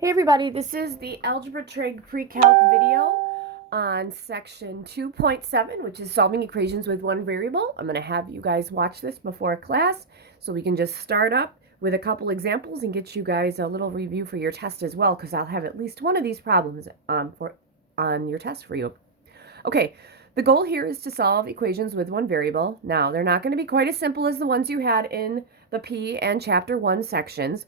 Hey everybody, this is the Algebra Trig Pre-Calc video on section 2.7, which is solving equations with one variable. I'm going to have you guys watch this before class so we can just start up with a couple examples and get you guys a little review for your test as well, because I'll have at least one of these problems on your test for you. Okay, the goal here is to solve equations with one variable. Now, they're not going to be quite as simple as the ones you had in the P and Chapter 1 sections.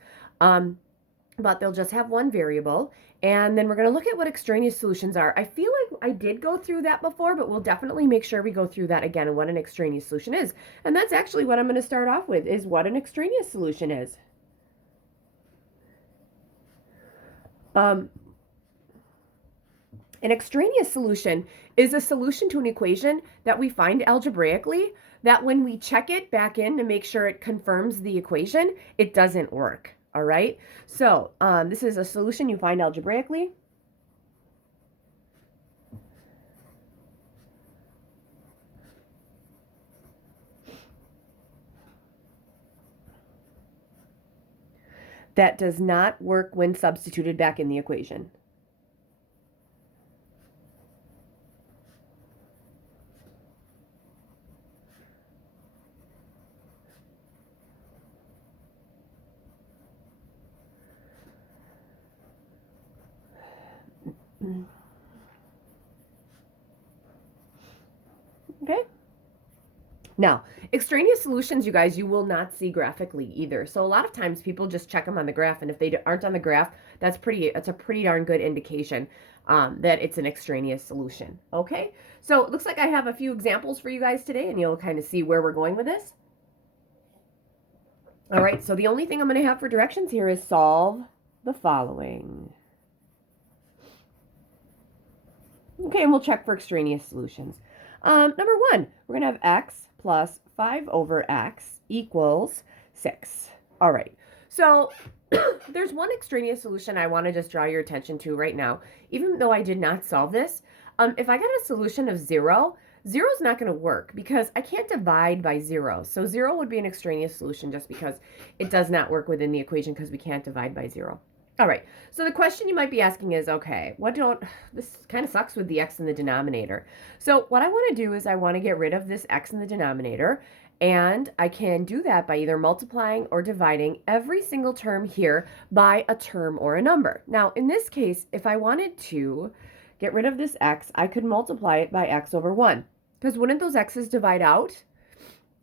But they'll just have one variable. And then we're going to look at what extraneous solutions are. I feel like I did go through that before, but we'll definitely make sure we go through that again and what an extraneous solution is. And that's actually what I'm going to start off with, is what an extraneous solution is. An extraneous solution is a solution to an equation that we find algebraically, that when we check it back in to make sure it confirms the equation, it doesn't work. All right, so this is a solution you find algebraically. That does not work when substituted back in the equation. Okay. Now, extraneous solutions, you guys, you will not see graphically either. So a lot of times people just check them on the graph, and if they aren't on the graph, that's a pretty darn good indication that it's an extraneous solution. Okay, so it looks like I have a few examples for you guys today, and you'll kind of see where we're going with this. All right, so the only thing I'm going to have for directions here is solve the following. Okay, and we'll check for extraneous solutions. Number one, we're going to have x plus 5 over x equals 6. All right, so there's one extraneous solution I want to just draw your attention to right now. Even though I did not solve this, if I got a solution of 0, 0 is not going to work because I can't divide by 0. So 0 would be an extraneous solution just because it does not work within the equation because we can't divide by 0. All right, so the question you might be asking is, okay, this kind of sucks with the x in the denominator. So what I want to do is I want to get rid of this x in the denominator, and I can do that by either multiplying or dividing every single term here by a term or a number. Now, in this case, if I wanted to get rid of this x, I could multiply it by x over 1, because wouldn't those x's divide out?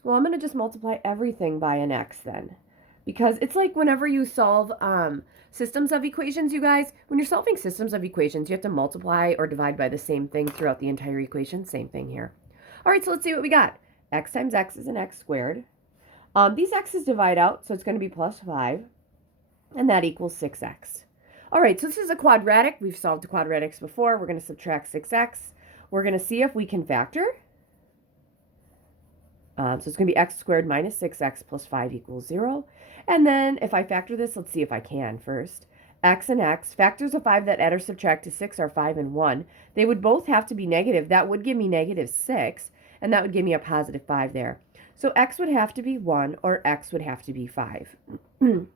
Well, I'm going to just multiply everything by an x then. Because it's like whenever you solve systems of equations, you guys, when you're solving systems of equations, you have to multiply or divide by the same thing throughout the entire equation. Same thing here. All right, so let's see what we got. X times x is an x squared. These x's divide out, so it's going to be plus 5, and that equals 6x. All right, so this is a quadratic. We've solved quadratics before. We're going to subtract 6x. We're going to see if we can factor. So it's going to be x squared minus 6x plus 5 equals 0. And then if I factor this, let's see if I can first. X and x, factors of 5 that add or subtract to 6 are 5 and 1. They would both have to be negative. That would give me negative 6, and that would give me a positive 5 there. So x would have to be 1, or x would have to be 5.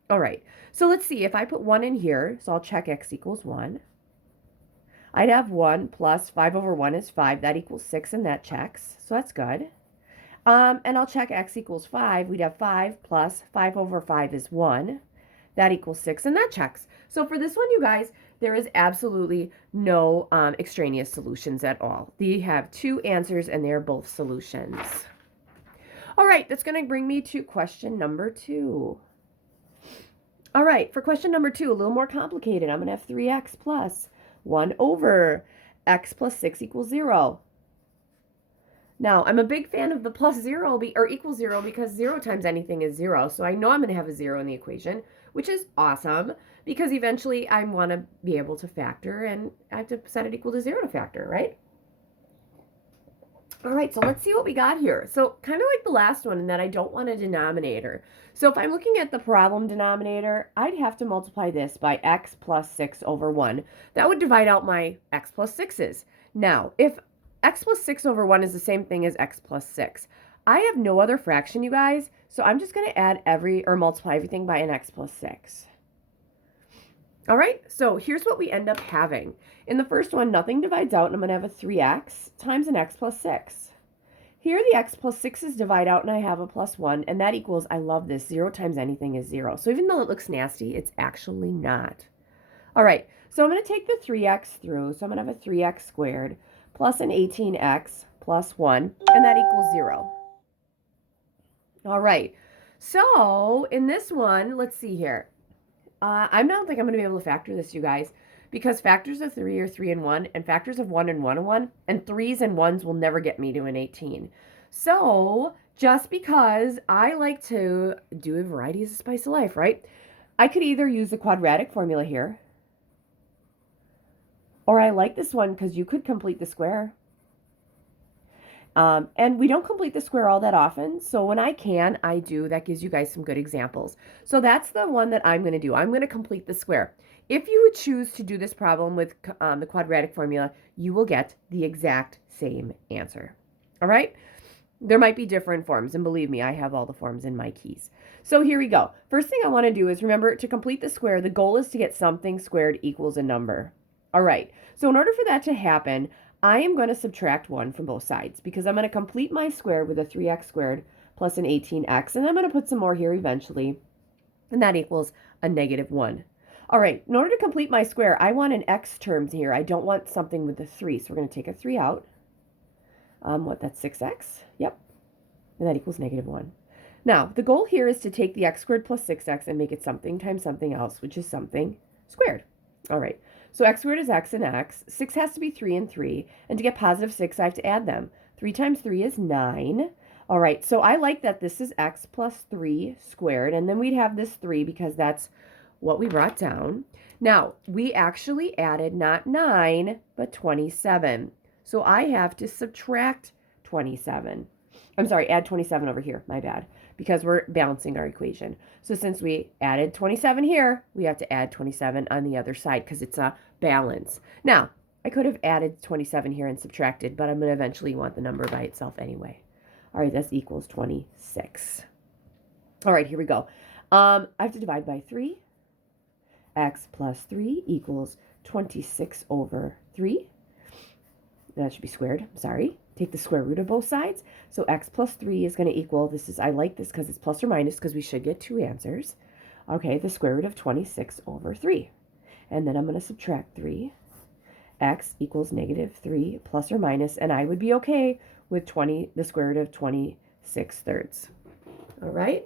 All right, so let's see. If I put 1 in here, so I'll check x equals 1. I'd have 1 plus 5 over 1 is 5. That equals 6, and that checks, so that's good. And I'll check x equals 5. We'd have 5 plus 5 over 5 is 1. That equals 6, and that checks. So for this one, you guys, there is absolutely no extraneous solutions at all. They have two answers, and they're both solutions. All right, that's going to bring me to question number 2. All right, for question number 2, a little more complicated. I'm going to have 3x plus 1 over x plus 6 equals 0. Now, I'm a big fan of the plus 0 or equals 0 because 0 times anything is 0. So I know I'm going to have a 0 in the equation, which is awesome because eventually I want to be able to factor, and I have to set it equal to 0 to factor, right? All right, so let's see what we got here. So kind of like the last one in that I don't want a denominator. So if I'm looking at the problem denominator, I'd have to multiply this by x plus 6 over 1. That would divide out my x plus 6's. Now, if x plus 6 over 1 is the same thing as x plus 6. I have no other fraction, you guys, so I'm just going to add multiply everything by an x plus 6. All right, so here's what we end up having. In the first one, nothing divides out, and I'm going to have a 3x times an x plus 6. Here, the x plus 6's divide out, and I have a plus 1, and that equals, I love this, 0 times anything is 0. So even though it looks nasty, it's actually not. All right, so I'm going to take the 3x through, so I'm going to have a 3x squared plus an 18x plus 1, and that equals 0. All right, so in this one, let's see here. I don't think I'm going to be able to factor this, you guys, because factors of 3 are 3 and 1, and factors of 1 and 1 and 1, and 3's and 1's will never get me to an 18. So just because I like to do a variety is a spice of life, right? I could either use the quadratic formula here, or I like this one because you could complete the square. And we don't complete the square all that often. So when I can, I do. That gives you guys some good examples. So that's the one that I'm going to do. I'm going to complete the square. If you would choose to do this problem with the quadratic formula, you will get the exact same answer. All right? There might be different forms. And believe me, I have all the forms in my keys. So here we go. First thing I want to do is remember to complete the square, the goal is to get something squared equals a number. All right. So in order for that to happen, I am going to subtract 1 from both sides because I'm going to complete my square with a 3x squared plus an 18x, and I'm going to put some more here eventually, and that equals a negative 1. All right, in order to complete my square, I want an x terms here. I don't want something with a 3, so we're going to take a 3 out. That's 6x? Yep, and that equals negative 1. Now, the goal here is to take the x squared plus 6x and make it something times something else, which is something squared. All right. So x squared is x and x. 6 has to be 3 and 3. And to get positive 6, I have to add them. 3 times 3 is 9. All right, so I like that this is x plus 3 squared. And then we'd have this 3 because that's what we brought down. Now, we actually added not 9, but 27. So I have to subtract 27. I'm sorry, add 27 over here. My bad. Because we're balancing our equation. So since we added 27 here, we have to add 27 on the other side because it's a balance. Now, I could have added 27 here and subtracted, but I'm going to eventually want the number by itself anyway. All right, that's equals 26. All right, here we go. I have to divide by 3. X plus 3 equals 26 over 3. That should be squared. Sorry. Take the square root of both sides. So x plus 3 is going to equal, I like this because it's plus or minus because we should get 2 answers. Okay, the square root of 26 over 3. And then I'm going to subtract 3. X equals negative 3 plus or minus, and I would be okay with the square root of 26 thirds. All right?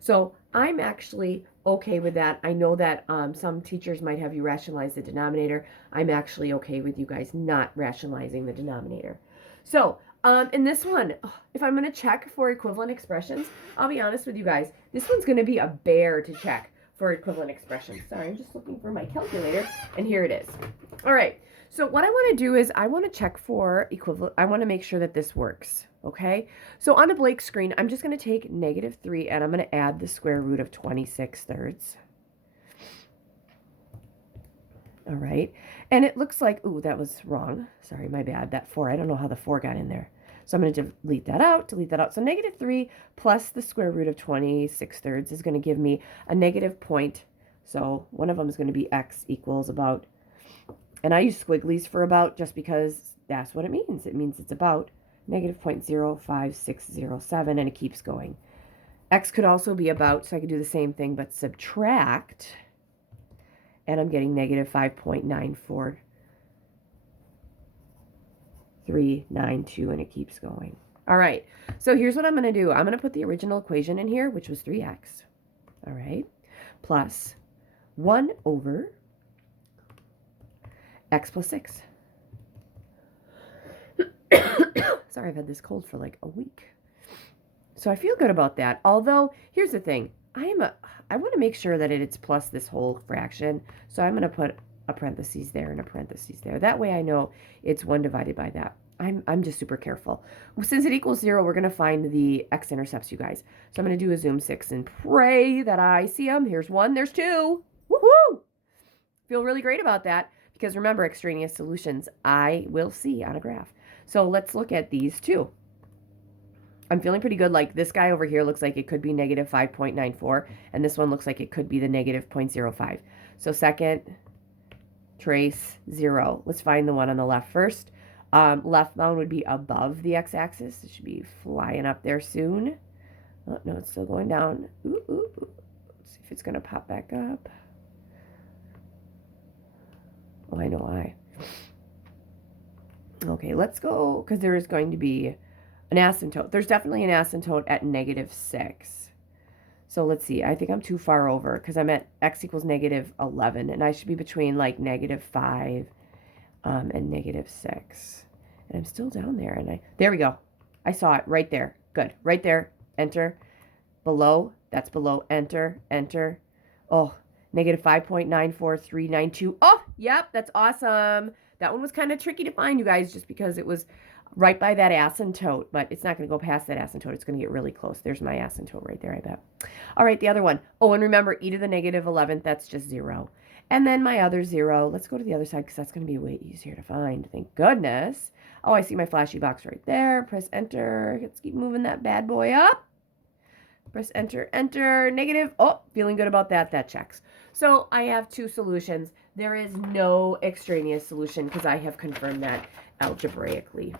So I'm actually okay with that. I know that some teachers might have you rationalize the denominator. I'm actually okay with you guys not rationalizing the denominator. So in this one, if I'm going to check for equivalent expressions, I'll be honest with you guys, this one's going to be a bear to check for equivalent expressions. Sorry, I'm just looking for my calculator, and here it is. All right, so what I want to do is I want to check for equivalent. I want to make sure that this works, okay? So on a blank screen, I'm just going to take negative 3, and I'm going to add the square root of 26 thirds. All right, and it looks like, ooh, that was wrong. Sorry, my bad, that 4, I don't know how the 4 got in there. So I'm going to delete that out. So negative 3 plus the square root of 26 thirds is going to give me a negative point. So one of them is going to be x equals about, and I use squigglies for about just because that's what it means. It means it's about negative 0.05607, and it keeps going. X could also be about, so I could do the same thing, but subtract, and I'm getting negative 5.94392, and it keeps going. All right, so here's what I'm going to do. I'm going to put the original equation in here, which was 3x, all right, plus 1 over x plus 6. Sorry, I've had this cold for like a week. So I feel good about that. Although, here's the thing. I want to make sure that it's plus this whole fraction. So I'm going to put a parentheses there and a parentheses there. That way I know it's 1 divided by that. I'm just super careful. Since it equals 0, we're going to find the x-intercepts, you guys. So I'm going to do a zoom 6 and pray that I see them. Here's 1, there's 2. Woohoo! Feel really great about that because remember, extraneous solutions I will see on a graph. So let's look at these 2. I'm feeling pretty good. Like this guy over here looks like it could be negative 5.94, and this one looks like it could be the negative 0.05. So second, trace, 0. Let's find the one on the left first. Left bound would be above the x-axis. It should be flying up there soon. Oh, no, it's still going down. Ooh, ooh, ooh. Let's see if it's going to pop back up. Oh, I know why. Okay, let's go, because there is going to be an asymptote. There's definitely an asymptote at negative 6. So let's see. I think I'm too far over because I'm at x equals negative 11, and I should be between like negative 5 and negative 6. And I'm still down there, and there we go. I saw it right there. Good. Right there. Enter. Below. That's below. Enter. Enter. Oh, negative 5.94392. Oh, yep. That's awesome. That one was kind of tricky to find, you guys, just because it was right by that asymptote, but it's not going to go past that asymptote. It's going to get really close. There's my asymptote right there, I bet. All right, the other one. Oh, and remember, e to the negative 11th, that's just 0. And then my other 0. Let's go to the other side because that's going to be way easier to find. Thank goodness. Oh, I see my flashy box right there. Press enter. Let's keep moving that bad boy up. Press enter, enter, negative. Oh, feeling good about that. That checks. So I have 2 solutions. There is no extraneous solution because I have confirmed that algebraically.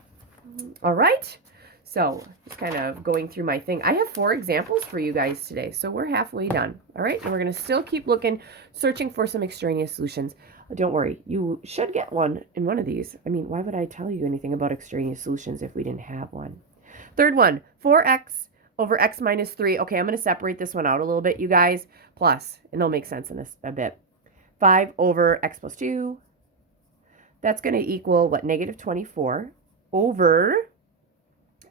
All right. So just kind of going through my thing. I have 4 examples for you guys today. So we're halfway done. All right. And we're going to still keep looking, searching for some extraneous solutions. Don't worry. You should get one in one of these. I mean, why would I tell you anything about extraneous solutions if we didn't have one? Third one, 4x over x minus 3. Okay, I'm going to separate this one out a little bit, you guys. Plus, and it'll make sense in this a bit. 5 over x plus 2. That's going to equal, what, negative 24 over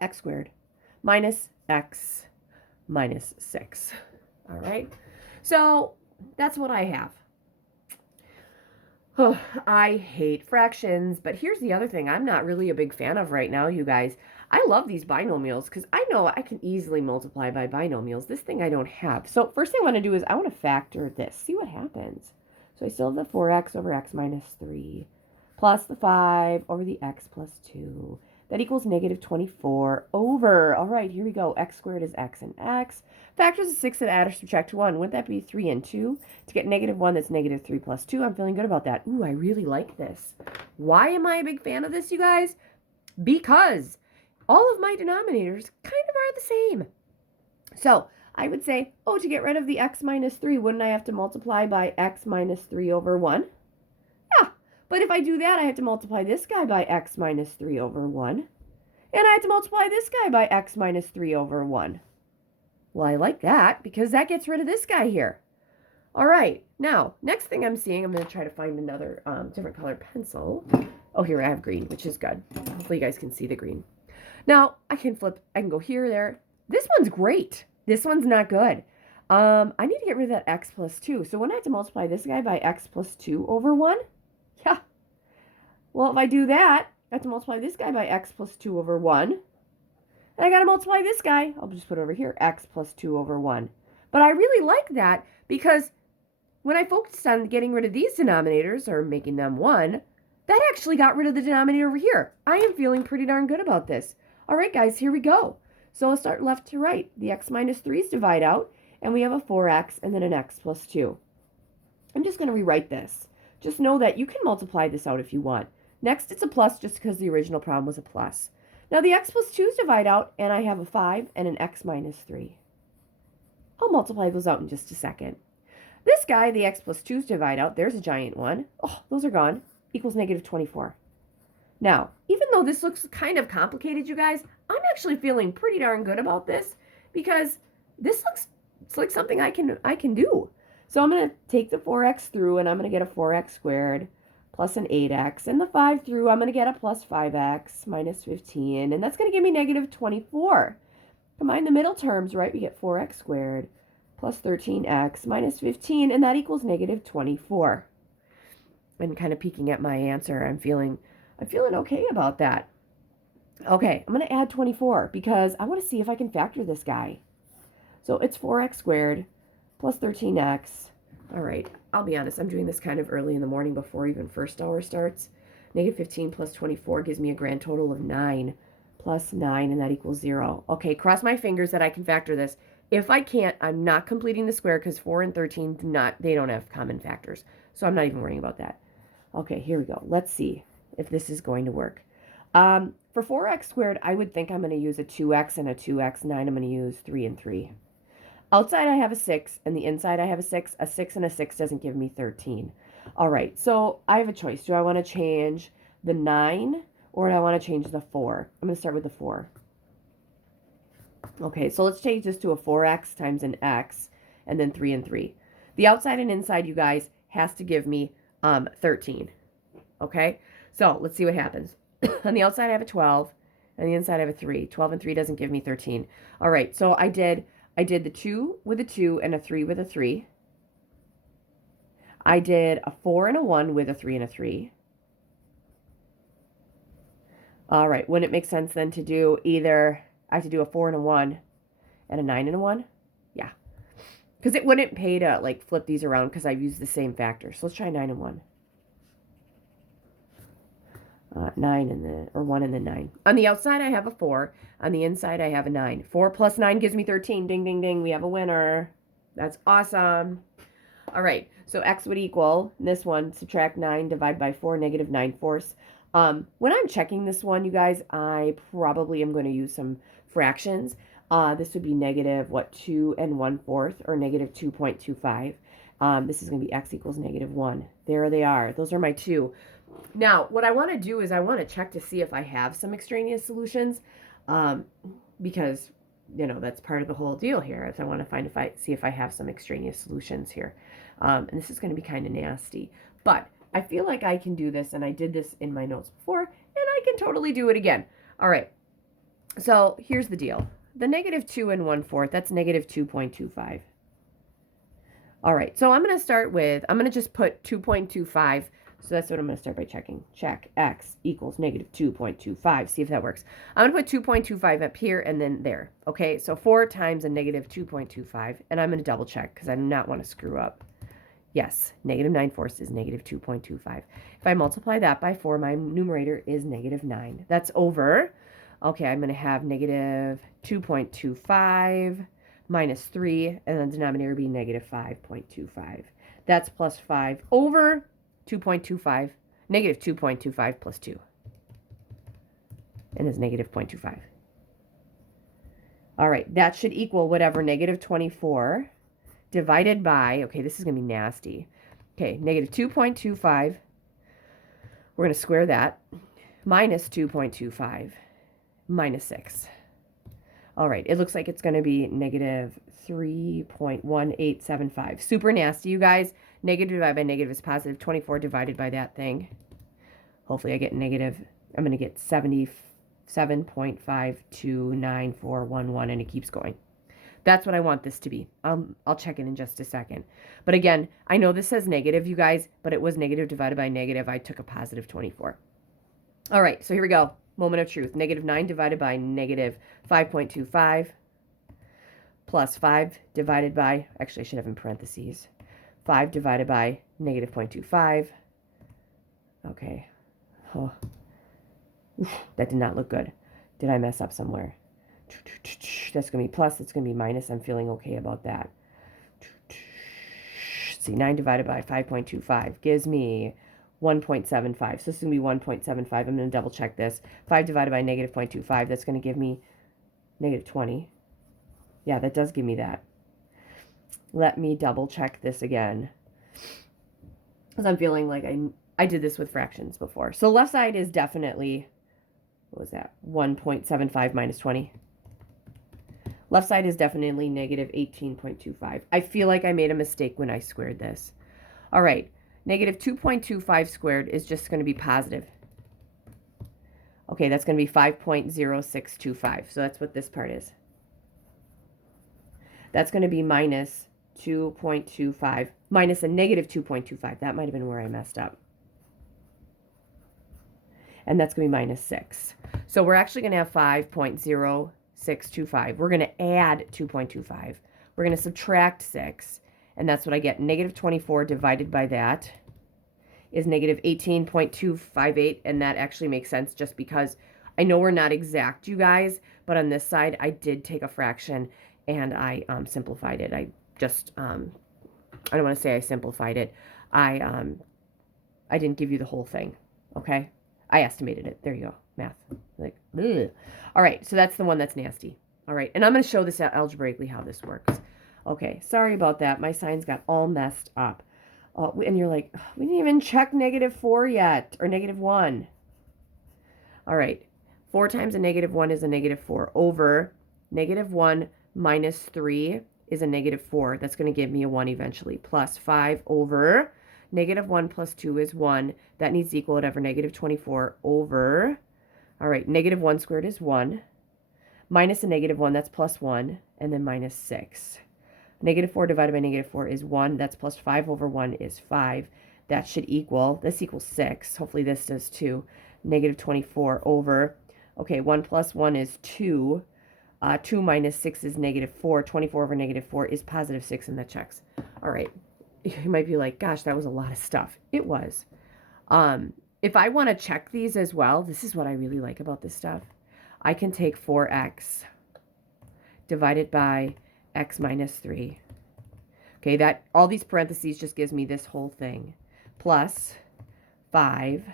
x squared minus x minus 6. All right, so that's what I have. Oh, I hate fractions, but here's the other thing I'm not really a big fan of right now, you guys. I love these binomials because I know I can easily multiply by binomials. This thing I don't have. So first thing I want to do is I want to factor this. See what happens. So I still have the 4x over x minus 3 plus the 5 over the x plus 2. That equals negative 24 over, all right, here we go. X squared is x and x. Factors of 6 and add or subtract 1. Wouldn't that be 3 and 2? To get negative 1, that's negative 3 plus 2. I'm feeling good about that. Ooh, I really like this. Why am I a big fan of this, you guys? Because all of my denominators kind of are the same. So I would say, oh, to get rid of the x minus 3, wouldn't I have to multiply by x minus 3 over 1? Yeah, but if I do that, I have to multiply this guy by x minus 3 over 1. And I have to multiply this guy by x minus 3 over 1. Well, I like that because that gets rid of this guy here. All right, now, next thing I'm seeing, I'm going to try to find another different colored pencil. Oh, here I have green, which is good. Hopefully you guys can see the green. Now, I can go here, there. This one's great. This one's not good. I need to get rid of that x plus 2. So wouldn't I have to multiply this guy by x plus 2 over 1? Yeah. Well, if I do that, I have to multiply this guy by x plus 2 over 1. And I got to multiply this guy. I'll just put it over here, x plus 2 over 1. But I really like that because when I focused on getting rid of these denominators or making them 1, that actually got rid of the denominator over here. I am feeling pretty darn good about this. All right, guys, here we go. So I'll start left to right. The x minus 3's divide out, and we have a 4x and then an x plus 2. I'm just going to rewrite this. Just know that you can multiply this out if you want. Next, it's a plus just because the original problem was a plus. Now the x plus 2's divide out, and I have a 5 and an x minus 3. I'll multiply those out in just a second. This guy, the x plus 2's divide out, there's a giant one. Oh, those are gone. Equals negative 24. Now, even though this looks kind of complicated, you guys, I'm actually feeling pretty darn good about this because this looks like something I can do. So I'm going to take the 4x through, and I'm going to get a 4x squared plus an 8x, and the 5 through, I'm going to get a plus 5x minus 15, and that's going to give me negative 24. Combine the middle terms, right? We get 4x squared plus 13x minus 15, and that equals negative 24. And kind of peeking at my answer, I'm feeling okay about that. Okay, I'm going to add 24 because I want to see if I can factor this guy. So it's 4x squared plus 13x. All right, I'll be honest, I'm doing this kind of early in the morning before even first hour starts. Negative 15 plus 24 gives me a grand total of 9. plus 9, and that equals 0. Okay, cross my fingers that I can factor this. If I can't, I'm not completing the square because 4 and 13 they don't have common factors. So I'm not even worrying about that. Okay, here we go. Let's see if this is going to work. For 4x squared, I would think I'm going to use a 2x and a 2x. 9, I'm going to use 3 and 3. Outside I have a 6, and the inside I have a 6. A 6 and a 6 doesn't give me 13. All right, so I have a choice. Do I want to change the 9 or do I want to change the 4? I'm going to start with the 4. Okay, so let's change this to a 4x times an x, and then 3 and 3. The outside and inside, you guys, has to give me 13. Okay, so let's see what happens. On the outside, I have a 12. On the inside, I have a 3. 12 and 3 doesn't give me 13. All right, so I did the 2 with a 2 and a 3 with a 3. I did a 4 and a 1 with a 3 and a 3. All right, wouldn't it make sense then to do either, I have to do a 4 and a 1 and a 9 and a 1? Yeah. Because it wouldn't pay to like flip these around because I've used the same factor. So let's try 9 and 1. 9 and the, or 1 and the 9. On the outside, I have a 4. On the inside, I have a 9. 4 plus 9 gives me 13. Ding, ding, ding. We have a winner. That's awesome. All right. So x would equal this one, subtract 9, divide by 4, negative 9/4. When I'm checking this one, you guys, I probably am going to use some fractions. This would be negative, 2 1/4, or negative 2.25. This is going to be x equals negative 1. There they are. Those are my two. Now, what I want to do is I want to check to see if I have some extraneous solutions, because, you know, that's part of the whole deal here. I want to see if I have some extraneous solutions here. And this is going to be kind of nasty. But I feel like I can do this, and I did this in my notes before, and I can totally do it again. All right. So here's the deal. The negative 2 1/4, that's negative 2.25. All right. So I'm going to start with, I'm going to just put 2.25. So that's what I'm going to start by checking. Check x equals negative 2.25. See if that works. I'm going to put 2.25 up here and then there. Okay, so 4 times a negative 2.25. And I'm going to double check because I do not want to screw up. Yes, negative 9/4 is negative 2.25. If I multiply that by 4, my numerator is negative 9. That's over. Okay, I'm going to have negative 2.25 minus 3, and then the denominator be negative 5.25. That's plus 5 over 2.25, negative 2.25 plus 2. And it's negative 0.25. All right, that should equal whatever, negative 24 divided by, okay, this is going to be nasty. Okay, negative 2.25. We're going to square that. Minus 2.25 minus 6. All right, it looks like it's going to be negative 3.1875. Super nasty, you guys. Negative divided by negative is positive. 24 divided by that thing. Hopefully I get negative. I'm going to get 77.529411, and it keeps going. That's what I want this to be. I'll check it in just a second. But again, I know this says negative, you guys, but it was negative divided by negative. I took a positive 24. All right, so here we go. Moment of truth. Negative 9 divided by negative 5.25 plus 5 divided by, actually I should have in parentheses, 5 divided by negative 0.25. Okay. Oh. Oof, that did not look good. Did I mess up somewhere? That's going to be plus. It's going to be minus. I'm feeling okay about that. See, 9 divided by 5.25 gives me 1.75. So this is going to be 1.75. I'm going to double check this. 5 divided by negative 0.25. That's going to give me negative 20. Yeah, that does give me that. Let me double check this again, because I'm feeling like I did this with fractions before. So left side is definitely, what was that? 1.75 minus 20. Left side is definitely negative 18.25. I feel like I made a mistake when I squared this. All right, negative 2.25 squared is just going to be positive. Okay, that's going to be 5.0625. So that's what this part is. That's going to be minus 2.25 minus a negative 2.25. That might have been where I messed up. And that's going to be minus 6. So we're actually going to have 5.0625. We're going to add 2.25. We're going to subtract 6. And that's what I get. Negative 24 divided by that is negative 18.258. And that actually makes sense just because I know we're not exact, you guys, but on this side, I did take a fraction and I simplified it. I just, I don't want to say I simplified it. I didn't give you the whole thing, okay? I estimated it. There you go, math. Like, ugh. All right, so that's the one that's nasty. All right, and I'm going to show this algebraically how this works. Okay, sorry about that. My signs got all messed up. And you're like, we didn't even check -4 yet, or -1. All right, 4 times a -1 is a -4 over -1 minus 3 is a -4. That's going to give me a 1 eventually, plus 5 over -1 plus 2 is 1. That needs to equal whatever, -24 over, all right, -1 squared is 1, minus a -1, that's plus 1, and then minus 6. -4 divided by -4 is 1. That's plus 5 over 1 is 5. That should equal, this equals 6. Hopefully this does too. -24 over, okay, 1 plus 1 is 2. 2 minus 6 is -4. 24 over -4 is positive 6, and that checks. All right. You might be like, gosh, that was a lot of stuff. It was. If I want to check these as well, this is what I really like about this stuff. I can take 4x divided by x minus 3. Okay, that all these parentheses just gives me this whole thing. Plus 5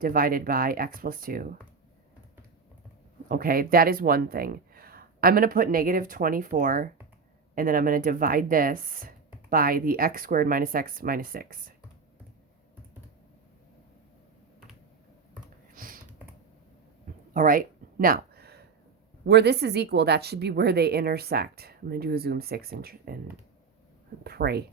divided by x plus 2. Okay, that is one thing. I'm going to put -24, and then I'm going to divide this by the x squared minus x minus 6. All right, now, where this is equal, that should be where they intersect. I'm going to do a zoom 6 and pray.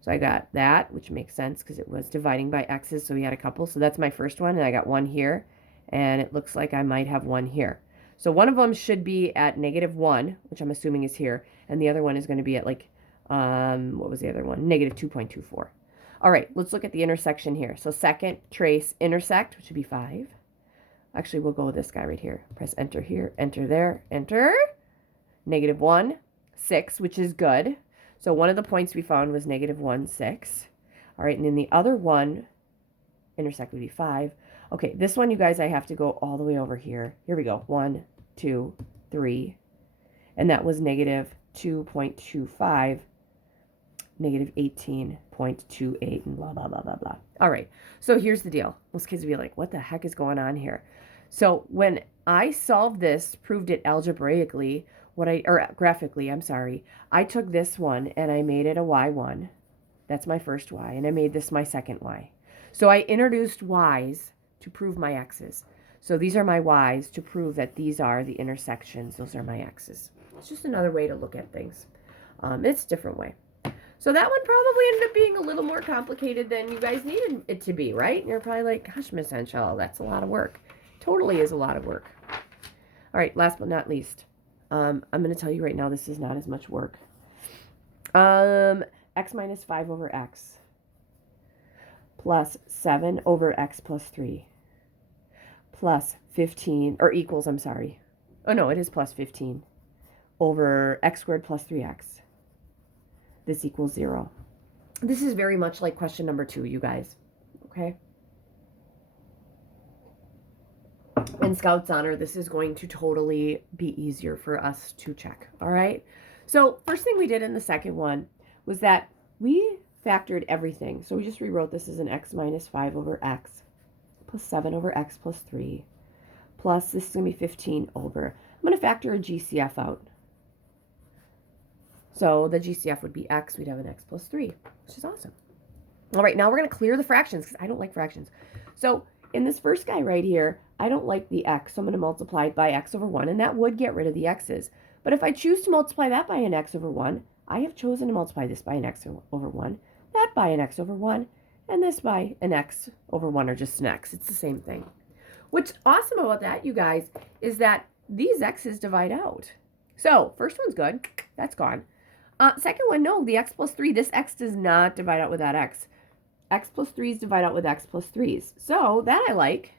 So I got that, which makes sense because it was dividing by x's, so we had a couple. So that's my first one, and I got 1 here, and it looks like I might have 1 here. So one of them should be at -1, which I'm assuming is here, and the other one is going to be at like, what was the other one? -2.24. All right, let's look at the intersection here. So second trace intersect, which would be 5. Actually, we'll go with this guy right here. Press enter here, enter there, enter. -1, 6, which is good. So one of the points we found was -1, 6. All right, and then the other one, intersect would be 5. Okay, this one, you guys, I have to go all the way over here. Here we go. 1, 2, 3. And that was -2.25, -18.28, and blah, blah, blah, blah, blah. All right, so here's the deal. Most kids would be like, what the heck is going on here? So when I solved this, proved it algebraically, graphically, I'm sorry, I took this one and I made it a y1. That's my first y, and I made this my second y. So I introduced y's to prove my x's. So these are my y's to prove that these are the intersections. Those are my x's. It's just another way to look at things. It's a different way. So that one probably ended up being a little more complicated than you guys needed it to be, right? You're probably like, gosh, Miss Henschel, that's a lot of work. Totally is a lot of work. All right, last but not least. I'm going to tell you right now, this is not as much work. X minus 5 over x plus 7 over x plus 3 plus 15, or equals, I'm sorry. Oh, no, it is plus 15 over x squared plus 3x. This equals 0. This is very much like question number 2, you guys. Okay? In Scout's honor, this is going to totally be easier for us to check. All right? So first thing we did in the second one was that we factored everything. So we just rewrote this as an x minus 5 over x plus 7 over x plus 3 plus this is going to be 15 over. I'm going to factor a GCF out. So the GCF would be x. We'd have an x plus 3, which is awesome. All right, now we're going to clear the fractions because I don't like fractions. So in this first guy right here, I don't like the x, so I'm going to multiply it by x over 1, and that would get rid of the x's. But if I choose to multiply that by an x over 1, I have chosen to multiply this by an x over 1, that by an x over 1, and this by an x over 1, or just an x. It's the same thing. What's awesome about that, you guys, is that these x's divide out. So first one's good. That's gone. Second one, no, the x plus 3, this x does not divide out with that x. X plus 3's divide out with x plus 3's. So that I like.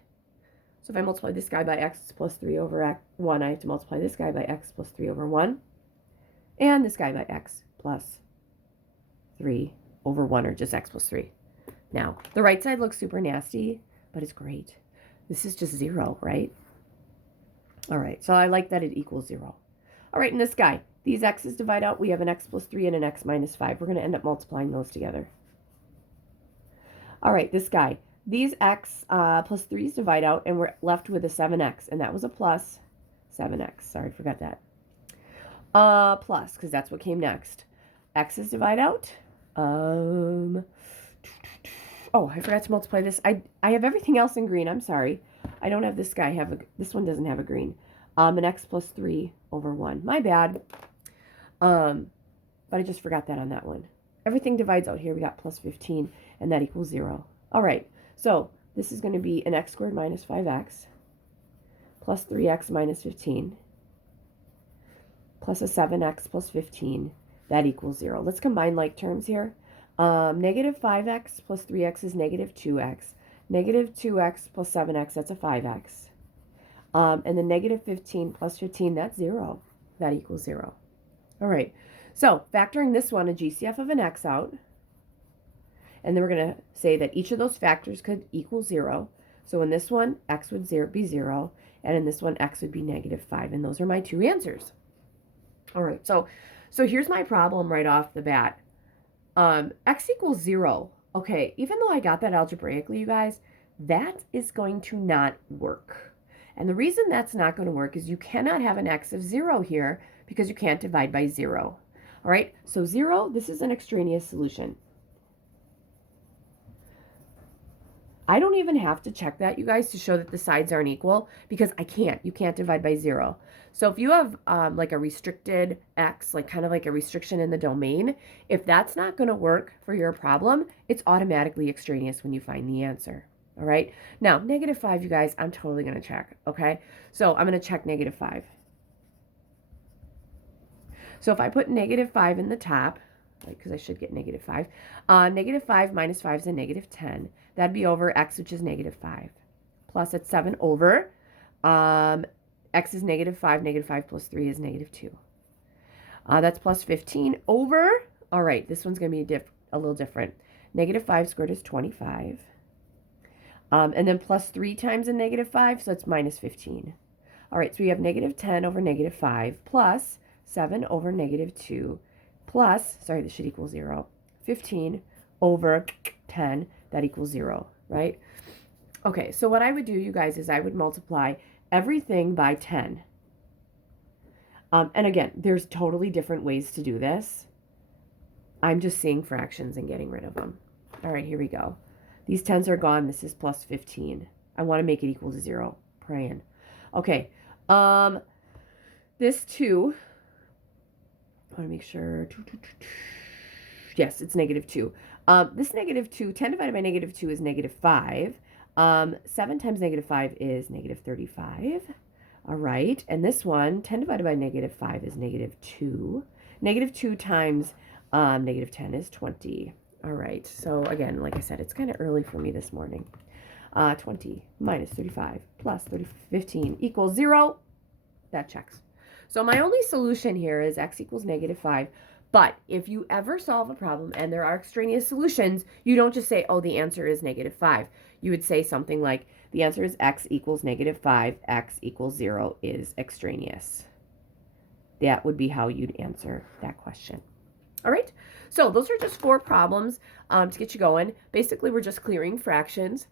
So if I multiply this guy by x plus 3 over 1, I have to multiply this guy by x plus 3 over 1. And this guy by x plus 3 over 1, or just x plus 3. Now, the right side looks super nasty, but it's great. This is just 0, right? All right, so I like that it equals 0. All right, in this guy, these x's divide out. We have an x plus 3 and an x minus 5. We're going to end up multiplying those together. All right, this guy, these x plus 3's divide out, and we're left with a 7x, and that was a plus 7x. Sorry, I forgot that. Plus, because that's what came next. X's divide out. Oh, I forgot to multiply this. I have everything else in green. I'm sorry. I don't have this guy. This one doesn't have a green. An x plus 3 over 1. My bad. But I just forgot that on that one. Everything divides out here. We got plus 15, and that equals 0. All right. So this is going to be an x squared minus 5x plus 3x minus 15 plus a 7x plus 15. That equals 0. Let's combine like terms here. Negative 5x plus 3x is negative 2x. Negative 2x plus 7x, that's a 5x. And then negative 15 plus 15, that's 0. That equals 0. All right. So factoring this one, a GCF of an x out. And then we're going to say that each of those factors could equal 0. So in this one, x would be 0. And in this one, x would be negative 5. And those are my two answers. All right. So here's my problem right off the bat. X equals 0. Okay, even though I got that algebraically, you guys, that is going to not work. And the reason that's not going to work is you cannot have an x of 0 here because you can't divide by 0. All right, so 0, this is an extraneous solution. I don't even have to check that, you guys, to show that the sides aren't equal because I can't. You can't divide by 0. So if you have like a restricted x, like kind of like a restriction in the domain, if that's not going to work for your problem, it's automatically extraneous when you find the answer. All right. Now, negative 5, you guys, I'm totally going to check. Okay. So I'm going to check negative 5. So if I put negative 5 in the top, because I should get negative 5. Negative 5 minus 5 is a negative 10. That'd be over x, which is negative 5. Plus it's 7 over. X is negative 5. Negative 5 plus 3 is negative 2. That's plus 15 over. All right, this one's going to be a little different. Negative 5 squared is 25. And then plus 3 times a negative 5, so it's minus 15. All right, so we have negative 10 over negative 5 plus 7 over negative 2. Plus, sorry, this should equal 0. 15 over 10, that equals 0, right? Okay, so what I would do, you guys, is I would multiply everything by 10. And again, there's totally different ways to do this. I'm just seeing fractions and getting rid of them. All right, here we go. These 10s are gone. This is plus 15. I want to make it equal to 0. Praying. Okay, this 2... I want to make sure. Yes, it's negative 2. This negative 2, 10 divided by negative 2 is negative 5. 7 times negative 5 is negative 35. All right. And this one, 10 divided by negative 5 is negative 2. Negative 2 times negative 10 is 20. All right. So again, like I said, it's kind of early for me this morning. 20 minus 35 plus 15 equals 0. That checks. So my only solution here is x equals negative 5. But if you ever solve a problem and there are extraneous solutions, you don't just say, oh, the answer is negative 5. You would say something like, the answer is x equals negative 5, x equals 0 is extraneous. That would be how you'd answer that question. All right, so those are just 4 problems to get you going. Basically, we're just clearing fractions.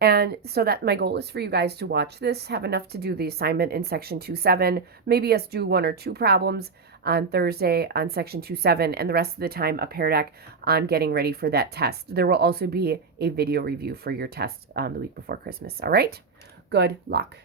And so that my goal is for you guys to watch this, have enough to do the assignment in section 2.7, maybe us do 1 or 2 problems on Thursday on section 2.7, and the rest of the time a pair deck on getting ready for that test. There will also be a video review for your test the week before Christmas. All right, good luck.